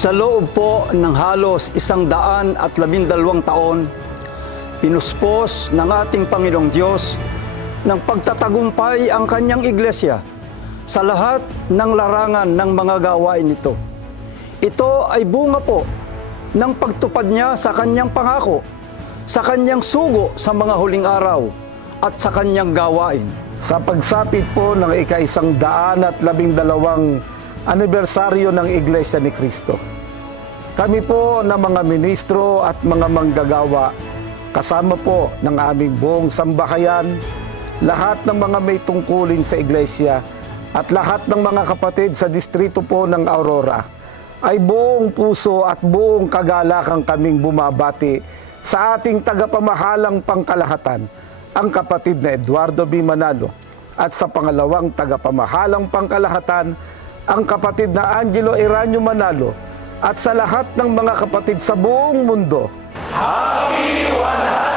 Sa loob po ng halos 112 taon, pinuspos ng ating Panginoong Diyos ng pagtatagumpay ang kanyang iglesia sa lahat ng larangan ng mga gawain nito. Ito ay bunga po ng pagtupad niya sa kanyang pangako, sa kanyang sugo sa mga huling araw at sa kanyang gawain. Sa pagsapit po ng ika-112 anibersaryo ng Iglesia ni Cristo, kami po na mga ministro at mga manggagawa, kasama po ng aming buong sambahayan, lahat ng mga may tungkulin sa Iglesia at lahat ng mga kapatid sa distrito po ng Aurora, ay buong puso at buong kagalakang kaming bumabati sa ating tagapamahalang pangkalahatan, ang kapatid na Eduardo B. Manalo, at sa pangalawang tagapamahalang pangkalahatan, ang kapatid na Angelo Eranio Manalo, at sa lahat ng mga kapatid sa buong mundo. Happy 100!